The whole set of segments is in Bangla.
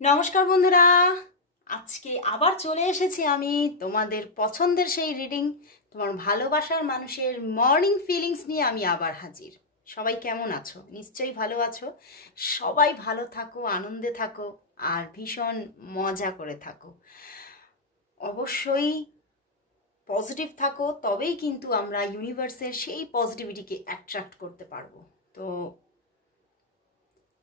নমস্কার বন্ধুরা, আজকে আবার চলে এসেছি আমি তোমাদের পছন্দের সেই রিডিং, তোমার ভালোবাসার মানুষের মর্নিং ফিলিংস নিয়ে আমি আবার হাজির। সবাই কেমন আছো? নিশ্চয়ই ভালো আছো। সবাই ভালো থাকো, আনন্দে থাকো আর ভীষণ মজা করে থাকো। অবশ্যই পজিটিভ থাকো, তবেই কিন্তু আমরা ইউনিভার্সের সেই পজিটিভিটিকে অ্যাট্রাক্ট করতে পারবো। তো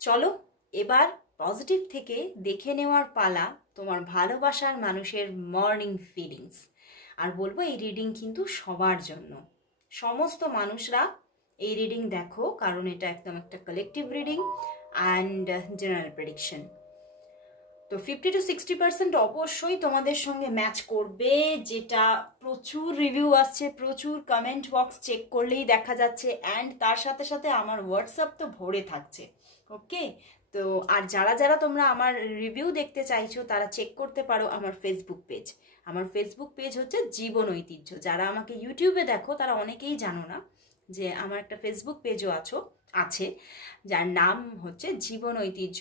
চলো এবার পজিটিভ থেকে দেখে নেওয়ার পালা তোমার ভালোবাসার মানুষের মর্নিং ফিলিংস। আর বলবো এই রিডিং কিন্তু সবার জন্য, সমস্ত মানুষরা এই রিডিং দেখো, কারণ এটা একদম একটা collective reading and general prediction. তো 50 to 60% অবশ্যই তোমাদের সঙ্গে ম্যাচ করবে, যেটা প্রচুর রিভিউ আসছে, প্রচুর কমেন্ট বক্স চেক করলেই দেখা যাচ্ছে, অ্যান্ড তার সাথে সাথে আমার হোয়াটসঅ্যাপ তো ভরে থাকছে। ওকে, তো আর যারা যারা তোমরা আমার রিভিউ দেখতে চাইছো তারা চেক করতে পারো আমার ফেসবুক পেজ। আমার ফেসবুক পেজ হচ্ছে জীবন ঐতিহ্য। যারা আমাকে ইউটিউবে দেখো তারা অনেকেই জানো না যে আমার একটা ফেসবুক পেজও আছে, যার নাম হচ্ছে জীবন ঐতিহ্য।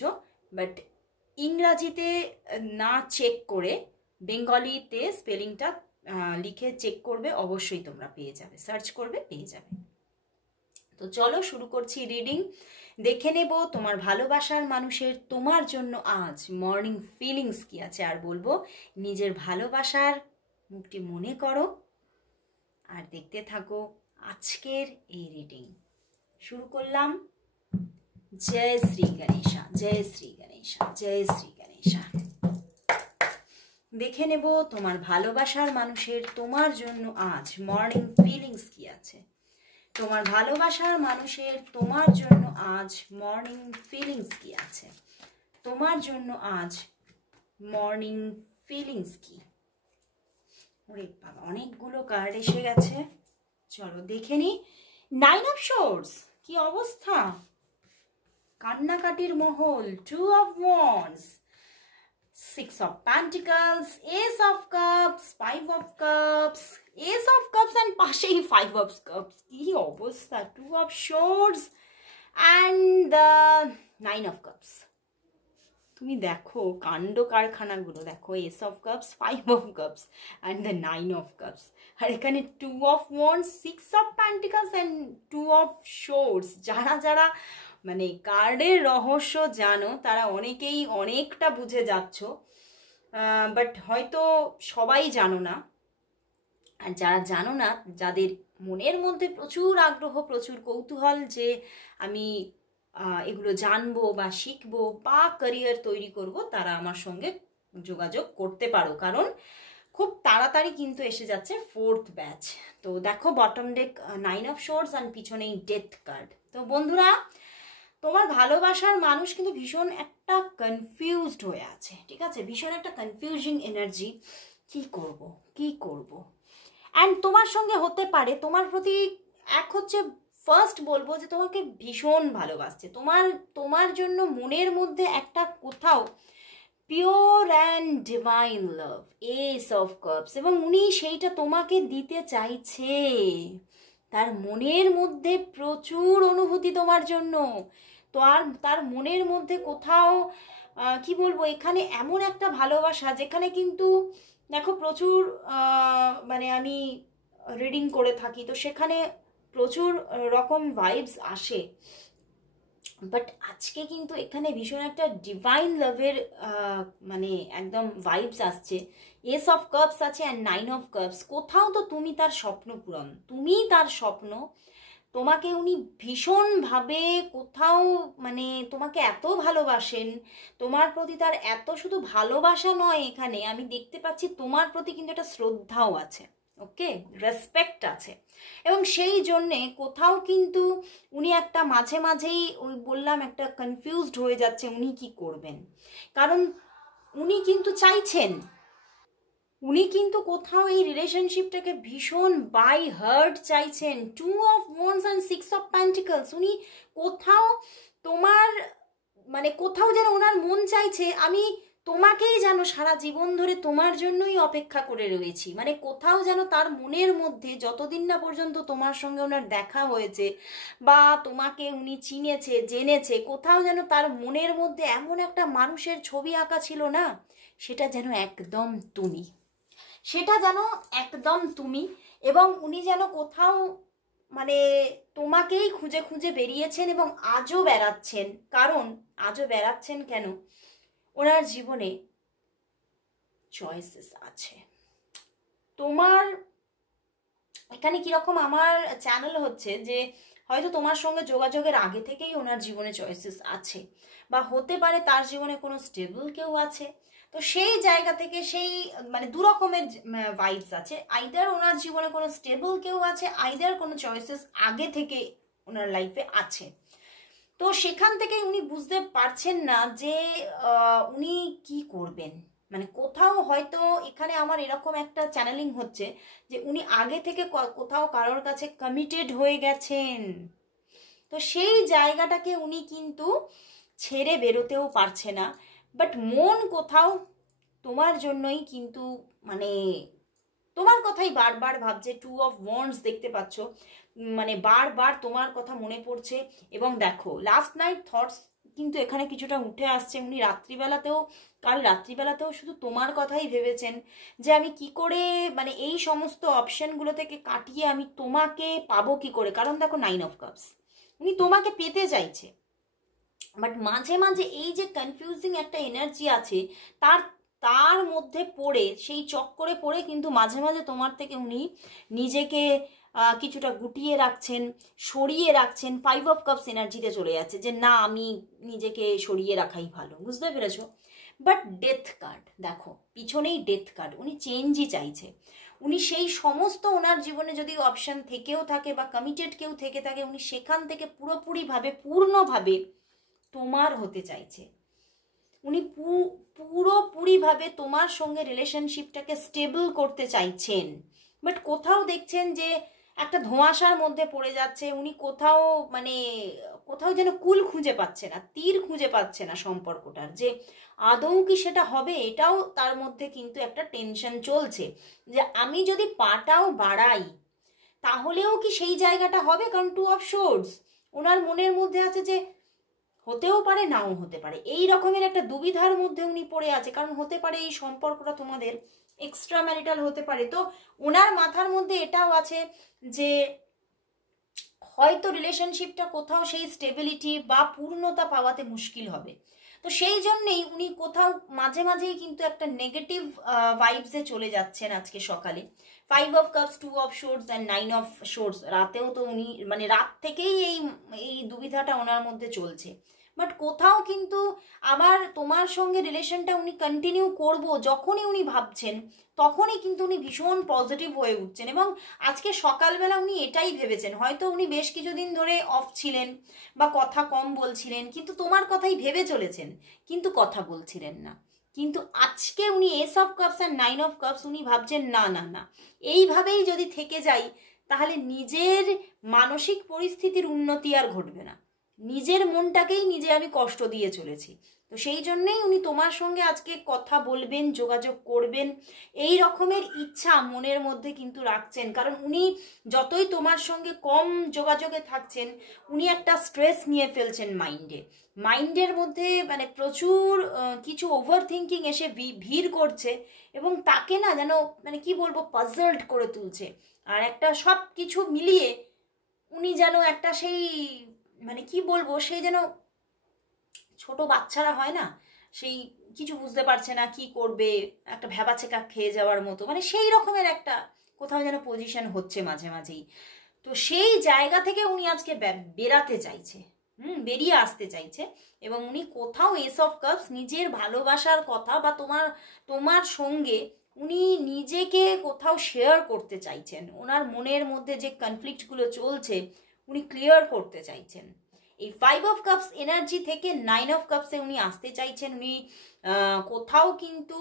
বাট ইংরাজিতে না চেক করে বেঙ্গলিতে স্পেলিংটা লিখে চেক করবে, অবশ্যই তোমরা পেয়ে যাবে, সার্চ করবে পেয়ে যাবে। তো চলো শুরু করছি রিডিং। দেখে নেব তোমার ভালোবাসার মানুষের তোমার জন্য আজ মর্নিং ফিলিংস কি আছে, আর বলবো নিজের ভালোবাসার মুখটি মনে করো আর দেখতে থাকো আজকের এই রিডিং। শুরু করলাম। জয় শ্রী গণেশা, জয় শ্রী গণেশা, জয় শ্রী গণেশা। দেখে নেব তোমার ভালোবাসার মানুষের তোমার জন্য আজ মর্নিং ফিলিংস কি আছে। তোমার ভালোবাসার মানুষের তোমার জন্য আজ মর্নিং ফিলিংস কি আছে। তোমার জন্য আজ মর্নিং ফিলিংস কি। ওরে বাবা, অনেকগুলো কার্ড এসে গেছে, চলো দেখে নি। 9 অফ সোর্স, কি অবস্থা, কান্নাকাটির মহল, 2 of wands, 6 of Pentacles, Ace of Cups, 5 of Cups, Ace of Cups and পাশেই 5 of Cups, কি অবস্থা, 2 of Swords and the 9 of Cups। তুমি দেখো কাণ্ড কারখানাগুলো দেখো, Ace of Cups, 5 of Cups and the 9 of Cups, আর এখানে 2 of Wands, 6 of Pentacles and 2 of Swords। যারা যারা মানে কার্ডের রহস্য জানো তারা অনেকেই অনেকটা বুঝে যাচ্ছ, বাট হয়তো সবাই জানো না। আর যারা জানো না, যাদের মনের মধ্যে প্রচুর আগ্রহ, প্রচুর কৌতূহল যে আমি এগুলো জানবো বা শিখবো বা ক্যারিয়ার তৈরি করব, তারা আমার সঙ্গে যোগাযোগ করতে পারো, কারণ খুব তাড়াতাড়ি কিন্তু এসে যাচ্ছে 4th ব্যাচ। তো দেখো বটম ডেক 9 অফ সোর্ডস আর পিছনেই ডেথ কার্ড। তো বন্ধুরা, তোমার ভালোবাসার মানুষ কিন্তু ভীষণ একটা কনফিউজড হয়ে আছে, ঠিক আছে, ভীষণ একটা কনফিউজিং এনার্জি, কি করব কি করব। অ্যান্ড তোমার সঙ্গে হতে পারে তোমার প্রতি এক হচ্ছে, ফার্স্ট বলবো যে তোমাকে ভীষণ ভালোবাসছে, তোমার জন্য মনের মধ্যে একটা কোথাও pure and divine love, S of cups, এবং উনি সেইটা তোমাকে দিতে চাইছে। তার মনের মধ্যে প্রচুর অনুভূতি তোমার জন্য, তো আর তার মনের মধ্যে কোথাও কি বলবো, এখানে এমন একটা ভালোবাসা যেখানে কিন্তু দেখো প্রচুর মানে আমি রিডিং করে থাকি, তো সেখানে প্রচুর রকম ভাইবস আসে, বাট আজকে কিন্তু এখানে ভীষণ একটা ডিভাইন লাভের মানে একদম ভাইবস আসছে। এস অফ কাপস আছে অ্যান্ড 9 অফ কাপস। কোথাও তো তুমি তার স্বপ্ন পূরণ, তুমি তার স্বপ্ন, তোমাকে উনি ভীষণভাবে কোথাও মানে তোমাকে এত ভালোবাসেন, তোমার প্রতি তার এত শুধু ভালোবাসা নয়, এখানে আমি দেখতে পাচ্ছি তোমার প্রতি কিন্তু একটা শ্রদ্ধাও আছে, ওকে, রেসপেক্ট আছে, এবং সেই জন্যে কোথাও কিন্তু উনি একটা মাঝে মাঝেই ওই বললাম একটা কনফিউজড হয়ে যাচ্ছে উনি কি করবেন, কারণ উনি কিন্তু চাইছেন, উনি কিন্তু কোথাও এই রিলেশনশিপটাকে ভীষণ বাই হার্ট চাইছেন। 2 of wands and 6 of pentacles, উনি কোথাও তোমার মানে কোথাও যেন ওনার মন চাইছে আমি তোমাকেই যেন সারা জীবন ধরে তোমার জন্যই অপেক্ষা করে রয়েছি, মানে কোথাও যেন তার মনের মধ্যে যতদিন না পর্যন্ত তোমার সঙ্গে ওনার দেখা হয়েছে বা তোমাকে উনি চিনেছে জেনেছে, কোথাও যেন তার মনের মধ্যে এমন একটা মানুষের ছবি আঁকা ছিল না, সেটা যেন একদম তুমি, সেটা যেন একদম তুমি। এবং উনি যেন কোথাও মানে তোমাকেই খুঁজে খুঁজে বেরিয়েছেন এবং আজও বেড়াচ্ছেন। কারণ আজও বেড়াচ্ছেন কেন, ওনার জীবনে চয়েসেস আছে। তোমার এখানে কিরকম আমার চ্যানেল হচ্ছে যে হয়তো তোমার সঙ্গে যোগাযোগের আগে থেকেই ওনার জীবনে চয়েসেস আছে, বা হতে পারে তার জীবনে কোনো স্টেবল কেউ আছে। তো সেই জায়গা থেকে সেই মানে দু রকমের ভাইবস আছে, আইদার ওনার জীবনে কোনো স্টেবল কেউ আছে, আইদার কোনো চয়েসেস আগে থেকে ওনার লাইফে আছে। তো সেখান থেকে উনি বুঝতে পারছেন না যে উনি কি করবেন। মানে কোথাও হয়তো এখানে আমার এরকম একটা চ্যানেলিং হচ্ছে যে উনি আগে থেকে কোথাও কারোর কাছে কমিটেড হয়ে গেছেন। তো সেই জায়গাটাকে উনি কিন্তু ছেড়ে বেরোতেও পারছে না, বাট মন কোথাও তোমার জন্যই কিন্তু মানে তোমার কথাই বারবার ভাবছে। 2 অফ ওয়ান্ডস দেখতে পাচ্ছ, মানে বারবার তোমার কথা মনে পড়ছে। এবং দেখো লাস্ট নাইট থটস কিন্তু এখানে কিছুটা উঠে আসছে। উনি রাত্রিবেলাতেও, কাল রাত্রিবেলাতেও শুধু তোমার কথাই ভেবেছেন যে আমি কি করে মানে এই সমস্ত অপশনগুলো থেকে কাটিয়ে আমি তোমাকে পাবো কি করে। কারণ দেখো 9 অফ কাপস, উনি তোমাকে পেতে চাইছে, বাট মাঝে মাঝে এই যে কনফিউজিং একটা এনার্জি আছে তার তার মধ্যে পড়ে, সেই চক্করে পড়ে কিন্তু মাঝে মাঝে তোমার থেকে উনি নিজেকে কিছুটা গুটিয়ে রাখছেন, সরিয়ে রাখছেন। 5 অফ কাপস এনার্জিতে চলে যাচ্ছে যে না আমি নিজেকে সরিয়ে রাখাই ভালো, বুঝতে পেরেছো? বাট ডেথ কার্ড দেখো, পিছনেই ডেথ কার্ড, উনি চেঞ্জই চাইছে। উনি সেই সমস্ত ওনার জীবনে যদি অপশন থেকেও থাকে বা কমিটেড কেউ থেকে থাকে, উনি সেখান থেকে পুরোপুরিভাবে পূর্ণভাবে তোমার হতে চাইছে। উনি পুরোপুরিভাবে তোমার সঙ্গে রিলেশনশিপটাকে স্টেবল করতে চাইছেন। বাট কোথাও দেখছেন যে একটা ধোঁয়াশার মধ্যে পড়ে যাচ্ছে। উনি কোথাও মানে কোথাও যেন কুল খুঁজে পাচ্ছে না, তীর খুঁজে পাচ্ছে না সম্পর্কটার, যে আদৌ কি সেটা হবে। এটাও তার মধ্যে কিন্তু একটা টেনশন চলছে যে আমি যদি পাটাও বাড়াই তাহলেও কি সেই জায়গাটা হবে। কারণ 2 অফ সোর্ডস ওনার মনের মধ্যে আছে যে হতেও পারে নাও হতে পারে, এই রকমের একটা দুবিধার মধ্যে উনি পড়ে আছে। কারণ হতে পারে এই সম্পর্কটা তোমাদের এক্সট্রা ম্যারিটাল হতে পারে। তো ওনার মাথার মধ্যে এটাও আছে যে হয়তো রিলেশনশিপটা কোথাও সেই স্টেবিলিটি বা পূর্ণতা পাওয়াতে মুশকিল হবে। তো সেই জন্যেই উনি কোথাও মাঝে মাঝেই কিন্তু একটা নেগেটিভ ভাইবসে চলে যাচ্ছেন আজকে সকালে। 5 of cups, 2 of shorts and 9 of shorts. রাতেও তো উনি মানে রাত থেকেই এই দুবিধাটা ওনার মধ্যে চলছে। বাট কোথাও কিন্তু আবার তোমার সঙ্গে রিলেশনটা উনি কন্টিনিউ করবো যখনই উনি ভাবছেন, তখনই কিন্তু উনি ভীষণ পজিটিভ হয়ে উঠছেন। এবং আজকে সকালবেলা উনি এটাই ভেবেছেন, হয়তো উনি বেশ কিছুদিন ধরে অফ ছিলেন বা কথা কম বলছিলেন, কিন্তু তোমার কথাই ভেবে চলেছেন, কিন্তু কথা বলছিলেন না। কিন্তু আজকে উনি S of cups and 9 of cups উনি ভাবছেন না না না, এইভাবেই যদি থেকে যাই তাহলে নিজের মানসিক পরিস্থিতির উন্নতি আর ঘটবে না, নিজের মনটাকেই নিজে আমি কষ্ট দিয়ে চলেছি। তো সেই জন্যেই উনি তোমার সঙ্গে আজকে কথা বলবেন, যোগাযোগ করবেন, এই রকমের ইচ্ছা মনের মধ্যে কিন্তু রাখছেন। কারণ উনি যতই তোমার সঙ্গে কম যোগাযোগে থাকছেন, উনি একটা স্ট্রেস নিয়ে ফেলছেন মাইন্ডের মধ্যে, মানে প্রচুর কিছু ওভার থিঙ্কিং এসে ভিড় করছে এবং তাকে না যেন মানে কি বলবো পাজলড করে তুলছে। আর একটা সব কিছু মিলিয়ে উনি যেন একটা সেই মানে কি বলবো, সেই যেন ছোট বাচ্চারা হয় না, সেই কিছু বুঝতে পারছে না কি করবে, একটা ভ্যাবাচেকা খেয়ে যাওয়ার মতো, মানে সেই রকমের একটা কোথাও যেন পজিশন হচ্ছে মাঝে মাঝেই। তো সেই জায়গা থেকে উনি আজকে বেরাতে চাইছে, বেরিয়ে আসতে চাইছে। এবং উনি কোথাও এস অফ কাপস নিজের ভালোবাসার কথা বা তোমার সঙ্গে উনি নিজেকে কোথাও শেয়ার করতে চাইছেন। ওনার মনের মধ্যে যে কনফ্লিক্টগুলো চলছে উনি ক্লিয়ার করতে চাইছেন। এই 5 অফ কাপস এনার্জি থেকে 9 অফ কাপসে উনি আসতে চাইছেন। উনি কোথাও কিন্তু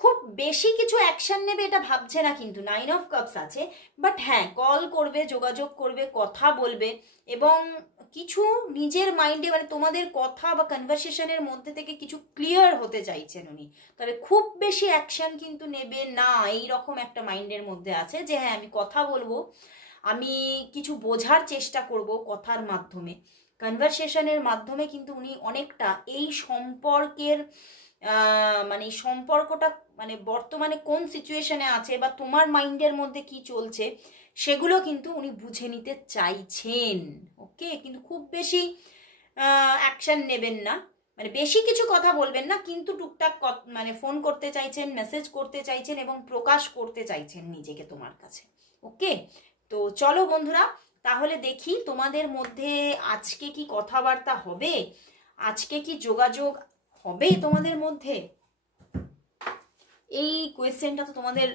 খুব বেশি কিছু অ্যাকশন নেবে এটা ভাবছে না, কিন্তু 9 অফ কাপস আছে। বাট হ্যাঁ, কল করবে, যোগাযোগ করবে, কথা বলবে, এবং কিছু নিজের মাইন্ডে মানে তোমাদের কথা বা কনভারসেশনের মধ্যে থেকে কিছু ক্লিয়ার হতে চাইছেন উনি। তবে খুব বেশি অ্যাকশন কিন্তু নেবে না, এই রকম একটা মাইন্ডের মধ্যে আছে যে হ্যাঁ আমি কথা বলবো, আমি কিছু বোঝার চেষ্টা করব কথার মাধ্যমে, কনভারসেশনের মাধ্যমে। কিন্তু উনি অনেকটা এই সম্পর্কের মানে সম্পর্কটা মানে বর্তমানে কোন সিচুয়েশনে আছে বা তোমার মাইন্ডের মধ্যে কি চলছে সেগুলো কিন্তু উনি বুঝে নিতে চাইছেন। ওকে, কিন্তু খুব বেশি অ্যাকশন নেবেন না, মানে বেশি কিছু কথা বলবেন না, কিন্তু টুকটাক মানে ফোন করতে চাইছেন, মেসেজ করতে চাইছেন এবং প্রকাশ করতে চাইছেন নিজেকে তোমার কাছে। ওকে, তো চলো বন্ধুরা, তাহলে দেখি তোমাদের মধ্যে আজকে কি কথাবার্তা হবে, আজকে কি যোগাযোগ হবে তোমাদের মধ্যে। এই কোয়েশ্চেনটা তো তোমাদের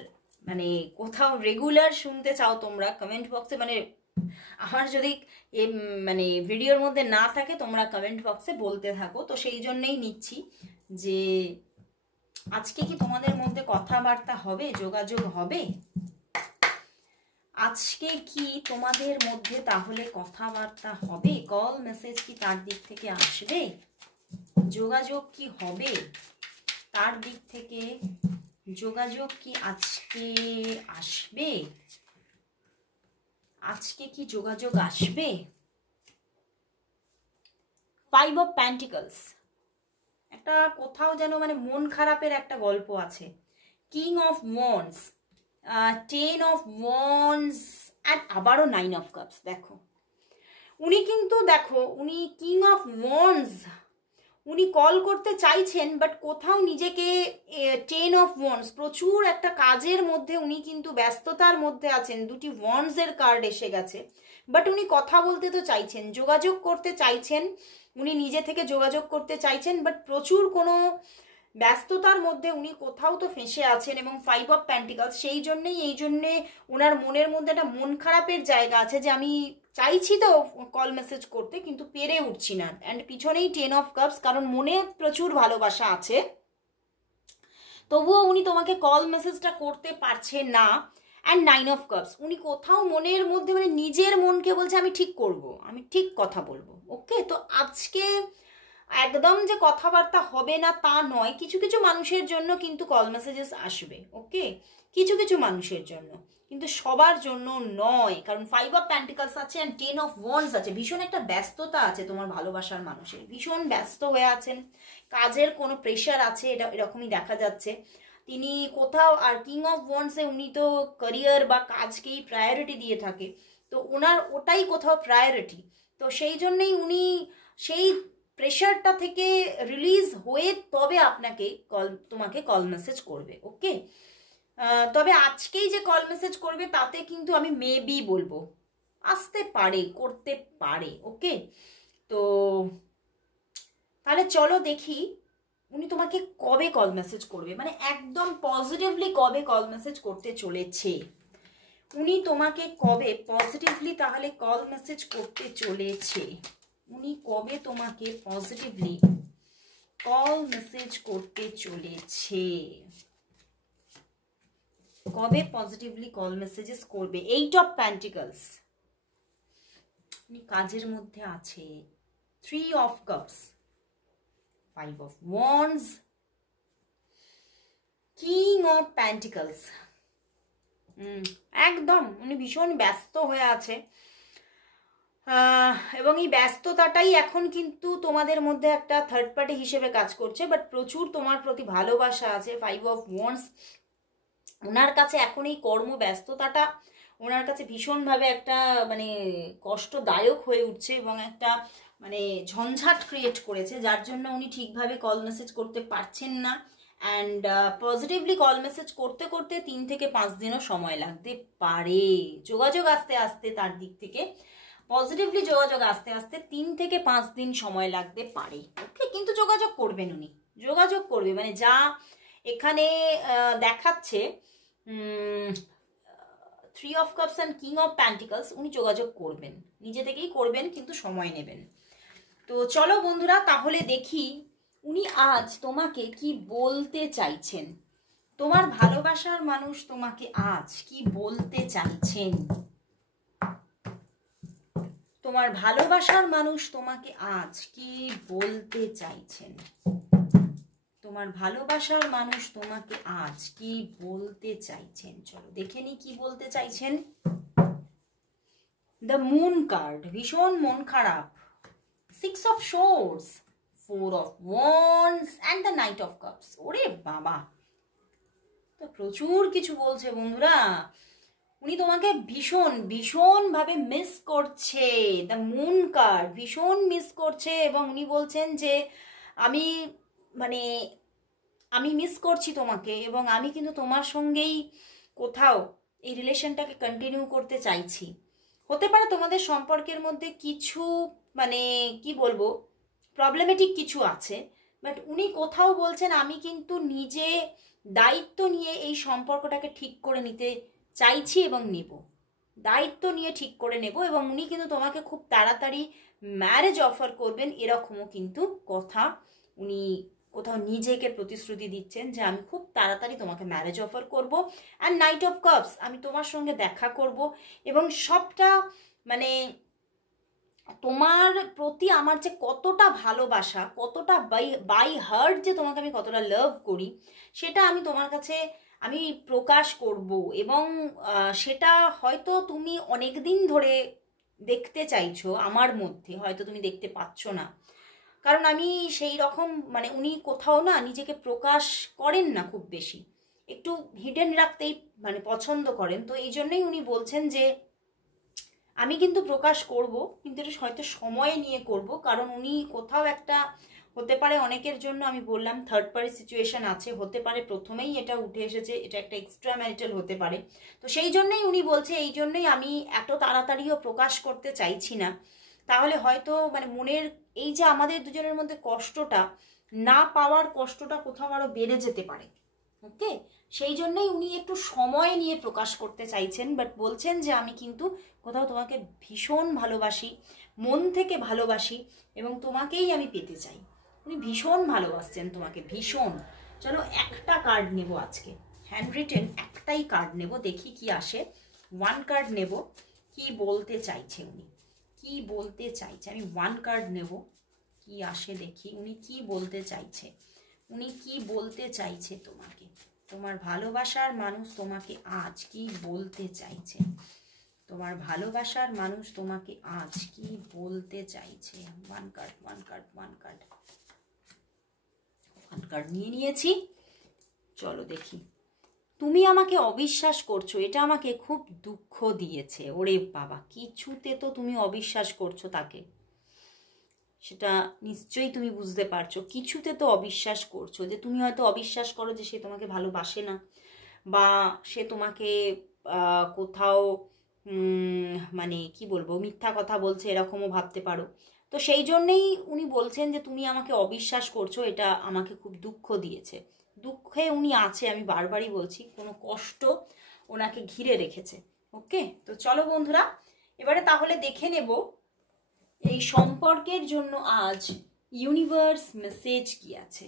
মানে কোথাও রেগুলার শুনতে চাও তোমরা কমেন্ট বক্সে, মানে আমার যদি মানে ভিডিওর মধ্যে না থাকে তোমরা কমেন্ট বক্সে বলতে থাকো, তো সেই জন্যই নিচ্ছি যে আজকে কি তোমাদের মধ্যে কথাবার্তা হবে, যোগাযোগ হবে, আজকে কি তোমাদের মধ্যে তাহলে কথাবার্তা হবে, কল মেসেজ কি তার দিক থেকে আসবে, যোগাযোগ কি হবে তার দিক থেকে, যোগাযোগ কি আজকে আসবে, আজকে কি যোগাযোগ আসবে। 5 অফ পেন্টিকলস, একটা কোথাও যেন মানে মন খারাপের একটা গল্প আছে। King of wands, 10 of wands and আবারও 9 অফ কাপস। দেখো উনি কিন্তু দেখো উনি কিং অফ ওয়ান্ডস, উনি কল করতে চাইছেন বাট কোথাও নিজেকে 10 অফ ওয়ান্ডস, প্রচুর একটা কাজের মধ্যে উনি কিন্তু ব্যস্ততার মধ্যে আছেন, দুটি ওয়ান্ডসের কার্ড এসে গেছে। বাট উনি কথা বলতে তো চাইছেন, যোগাযোগ করতে চাইছেন, উনি নিজে থেকে যোগাযোগ করতে চাইছেন, বাট প্রচুর কোনো ব্যস্ততার মধ্যে উনি কোথাও তো ফেঁসে আছেন। এবং 5 অফ পেন্টিকলস, সেই জন্যেই এই জন্যে ওনার মনের মধ্যে একটা মন খারাপের জায়গা আছে যে আমি চাইছি তো কল মেসেজ করতে কিন্তু পেরে উঠছি না। অ্যান্ড পিছনেই 10 অফ কাপস, কারণ মনে প্রচুর ভালোবাসা আছে, তবুও উনি তোমাকে কল মেসেজটা করতে পারছেন না। অ্যান্ড 9 অফ কাপস, উনি কোথাও মনের মধ্যে মানে নিজের মনকে বলছে আমি ঠিক করব, আমি ঠিক কথা বলবো। ওকে, তো আজকে একদম যে কথাবার্তা হবে না তা নয়, কিছু কিছু মানুষের জন্য কিন্তু কল মেসেজেস আসবে। ওকে, কিছু কিছু মানুষের জন্য, কিন্তু সবার জন্য নয়, কারণ 5 অফ পেন্টিকলস আছে অ্যান্ড 10 অফ ওয়ান্ডস আছে। ভীষণ একটা ব্যস্ততা আছে তোমার ভালোবাসার মানুষের, ভীষণ ব্যস্ত হয়ে আছেন, কাজের কোনো প্রেশার আছে, এটা এরকমই দেখা যাচ্ছে তিনি কোথাও। আর কিং অফ ওয়ান্ডসে উনি তো ক্যারিয়ার বা কাজকেই প্রায়োরিটি দিয়ে থাকে, তো ওনার ওটাই কোথাও প্রায়োরিটি। তো সেই জন্যই উনি সেই প্রেশারটা থেকে রিলিজ হয়ে তবে আপনাকে তোমাকে কল মেসেজ করবে। ওকে, তবে আজকেই যে কল মেসেজ করবে তাতে কিন্তু আমি মেবি বলবো, আসতে পারে, করতে পারে। ওকে, তো তাহলে চলো দেখি উনি তোমাকে কবে কল মেসেজ করবে, মানে একদম পজিটিভলি কবে কল মেসেজ করতে চলেছে, উনি তোমাকে কবে পজিটিভলি তাহলে কল মেসেজ করতে চলেছে, উনি কবে তোমাকে পজিটিভলি কল মেসেজ করতে চলেছে, কবে পজিটিভলি কল মেসেজেস করবে। 8 অফ পেন্টিকলস, উনি কাজের মধ্যে আছে। 3 of cups, 5 of wands, king of pentacles. একদম উনি ভীষণ ব্যস্ত হয়ে আছে, এবং এই ব্যস্ততাটাই এখন কিন্তু তোমাদের মধ্যে একটা থার্ড পার্টি হিসেবে কাজ করছে, বাট প্রচুর তোমার প্রতি ভালোবাসা আছে। 5 অফ ওয়ান্ডস, ওনার কাছে এখন এই কর্মব্যস্ততাটা ওনার কাছে ভীষণভাবে একটা মানে কষ্টদায়ক হয়ে উঠছে এবং একটা মানে ঝঞ্ঝাট ক্রিয়েট করেছে, যার জন্য উনি ঠিকভাবে কল মেসেজ করতে পারছেন না। অ্যান্ড পজিটিভলি কল মেসেজ করতে করতে 3 থেকে 5 দিনও সময় লাগতে পারে, যোগাযোগ আস্তে আস্তে তার দিক থেকে পজিটিভলি যোগাযোগ আস্তে আস্তে 3 থেকে 5 দিন সময় লাগতে পারে। ওকে, কিন্তু যোগাযোগ করবেন উনি, যোগাযোগ করবে, মানে যা এখানে দেখাচ্ছে 3 of cups and king of pentacles, উনি যোগাযোগ করবেন, নিজে থেকেই করবেন, কিন্তু সময় নেবেন। তো চলো বন্ধুরা, তাহলে দেখি উনি আজ তোমাকে কি বলতে চাইছেন, তোমার ভালোবাসার মানুষ তোমাকে আজ কি বলতে চাইছেন? তোমার ভালোবাসার মানুষ তোমাকে আজ কি বলতে চাইছেন? তোমার ভালোবাসার মানুষ তোমাকে আজ কি বলতে চাইছেন? চলো দেখে নি কি বলতে চাইছেন। দ্য মুন কার্ড, ভীষণ মন খারাপ। 6 of Swords, 4 of Wands and the Knight of Cups। ওরে বাবা, তো প্রচুর কিছু বলছে বন্ধুরা। উনি তোমাকে ভীষণ ভীষণ ভাবে মিস করছে। দ্য মুন কার্ড ভীষণ মিস করছে এবং উনি বলছেন যে আমি মিস করছি তোমাকে এবং আমি কিন্তু তোমার সঙ্গেই কোথাও এই রিলেশনটাকে কন্টিনিউ করতে চাইছি। হতে পারে তোমাদের সম্পর্কের মধ্যে কিছু কি বলবো প্রবলেমেটিক কিছু আছে, বাট উনি কোথাও বলছেন আমি কিন্তু নিজে দায়িত্ব নিয়ে এই সম্পর্কটাকে ঠিক করে নিতে চাইছি এবং নেব, দায়িত্ব নিয়ে ঠিক করে নেব। এবং উনি কিন্তু তোমাকে খুব তাড়াতাড়ি ম্যারেজ অফার করবেন, এরকমও কিন্তু কথা উনি কোথাও নিজেকে প্রতিশ্রুতি দিচ্ছেন যে আমি খুব তাড়াতাড়ি তোমাকে ম্যারেজ অফার করব। অ্যান্ড নাইট অফ কাপস, আমি তোমার সঙ্গে দেখা করব এবং সবটা তোমার প্রতি আমার যে কতটা ভালোবাসা, কতটা বাই হার্ট যে তোমাকে আমি কতটা লাভ করি, সেটা আমি তোমার কাছে আমি প্রকাশ করব। এবং সেটা হয়তো তুমি অনেক দিন ধরে দেখতে চাইছো আমার মধ্যে, হয়তো তুমি দেখতে পাচ্ছ না, কারণ আমি সেই রকম উনি কোথাও না নিজেকে প্রকাশ করেন না, খুব বেশি একটু হিডেন রাখতেই পছন্দ করেন। তো এই জন্যই উনি বলছেন যে আমি কিন্তু প্রকাশ করব, কিন্তু এটা হয়তো সময় নিয়ে করব, কারণ উনি কোথাও একটা হতে পারে অনেকের জন্য আমি বললাম থার্ড পার্টি সিচুয়েশন আছে, হতে পারে প্রথমেই এটা উঠে এসেছে, এটা একটা এক্সট্রা ম্যারিটাল হতে পারে। তো সেই জন্যই উনি বলছে এই জন্যই আমি এত তাড়াতাড়িও প্রকাশ করতে চাইছি না, তাহলে হয়তো মনের এই যে আমাদের দুজনের মধ্যে কষ্টটা না পাওয়ার কষ্টটা কোথাও আরো বেড়ে যেতে পারে। ওকে, সেই জন্যই উনি একটু সময় নিয়ে প্রকাশ করতে চাইছেন, বাট বলছেন যে আমি কিন্তু কোথাও তোমাকে ভীষণ ভালোবাসি, মন থেকে ভালোবাসি এবং তোমাকেই আমি পেতে চাই। উনি ভীষণ ভালোবাসছেন তোমাকে, ভীষণ। চলো একটা কার্ড নেব আজকে, হ্যান্ড রিটেন একটাই কার্ড নেব, দেখি কি আসে। 1 কার্ড নেব, কি বলতে চাইছে উনি, কি বলতে চাইছে। আমি 1 কার্ড নেব, কি আসে দেখি উনি কি বলতে চাইছে। উনি কি বলতে চাইছে তোমাকে, তোমার ভালোবাসার মানুষ তোমাকে আজ কি বলতে চাইছে। তোমার ভালোবাসার মানুষ তোমাকে আজ কি বলতে চাইছে। 1 কার্ড 1 কার্ড 1 কার্ড 1 কার্ড নিয়ে নিয়েছি। চলো দেখি। তুমি আমাকে অবিশ্বাস করছো, এটা আমাকে খুব দুঃখ দিয়েছে। ওরে বাবা, কিছুতে তো তুমি অবিশ্বাস করছো তাকে, সেটা নিশ্চয়ই তুমি বুঝতে পারছো। কিছুতে তো অবিশ্বাস করছো, যে তুমি হয়তো অবিশ্বাস করো যে সে তোমাকে ভালোবাসে না, বা সে তোমাকে কোথাও কি বলবো মিথ্যা কথা বলছে, এরকমও ভাবতে পারো। তো সেই জন্যেই উনি বলছেন যে তুমি আমাকে অবিশ্বাস করছো, এটা আমাকে খুব দুঃখ দিয়েছে। দুঃখে উনি আছে, আমি বারবারই বলছি, কোনো কষ্ট ওনাকে ঘিরে রেখেছে। ওকে, তো চলো বন্ধুরা, এবারে তাহলে দেখে নেব এই সম্পর্কের জন্য আজ ইউনিভার্স মেসেজ কি আছে।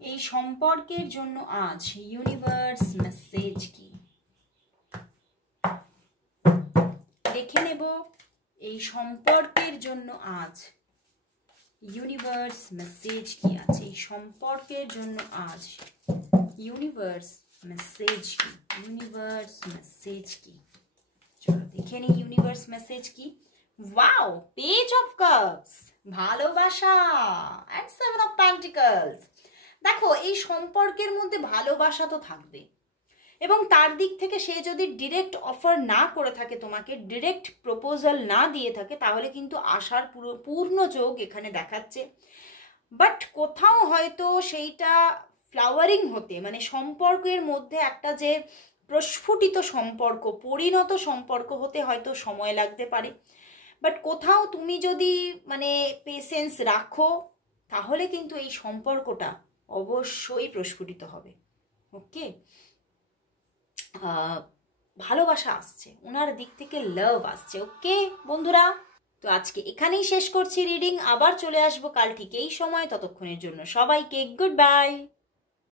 এই সম্পর্কের জন্য আজ ইউনিভার্স মেসেজ কি, দেখে নেব এই সম্পর্কের জন্য আজ ইউনিভার্স মেসেজ কি আছে। এই সম্পর্কের জন্য আজ ইউনিভার্স মেসেজ কি, ইউনিভার্স মেসেজ কি। চলো দেখে নিই ইউনিভার্স মেসেজ কি। ওয়াও, পেজ অফ কাপস, ভালোবাসা, এন্ড 7 অফ পেন্টিকলস। দেখো, এই সম্পর্কের মধ্যে ভালোবাসা তো থাকবে, এবং তার দিক থেকে সে যদি ডিরেক্ট অফার না করে থাকে, তোমাকে ডিরেক্ট প্রপোজাল না দিয়ে থাকে, তাহলে কিন্তু আশার পূর্ণ যোগ এখানে দেখাচ্ছে। বাট কোথাও হয়তো সেইটা ফ্লাওয়ারিং হতে, সম্পর্কের মধ্যে একটা যে প্রস্ফুটিত সম্পর্ক, পরিণত সম্পর্ক হতে হয়তো সময় লাগতে পারে। বাট কোথাও তুমি যদি পেশেন্স রাখো, তাহলে কিন্তু এই সম্পর্কটা অবশ্যই প্রস্ফুটিত হবে। ওকে, ভালোবাসা আসছে, ওনার দিক থেকে লাভ আসছে। ওকে বন্ধুরা, তো আজকে এখানেই শেষ করছি রিডিং। আবার চলে আসবো কাল ঠিক এই সময়, ততক্ষণের জন্য সবাইকে গুড বাই।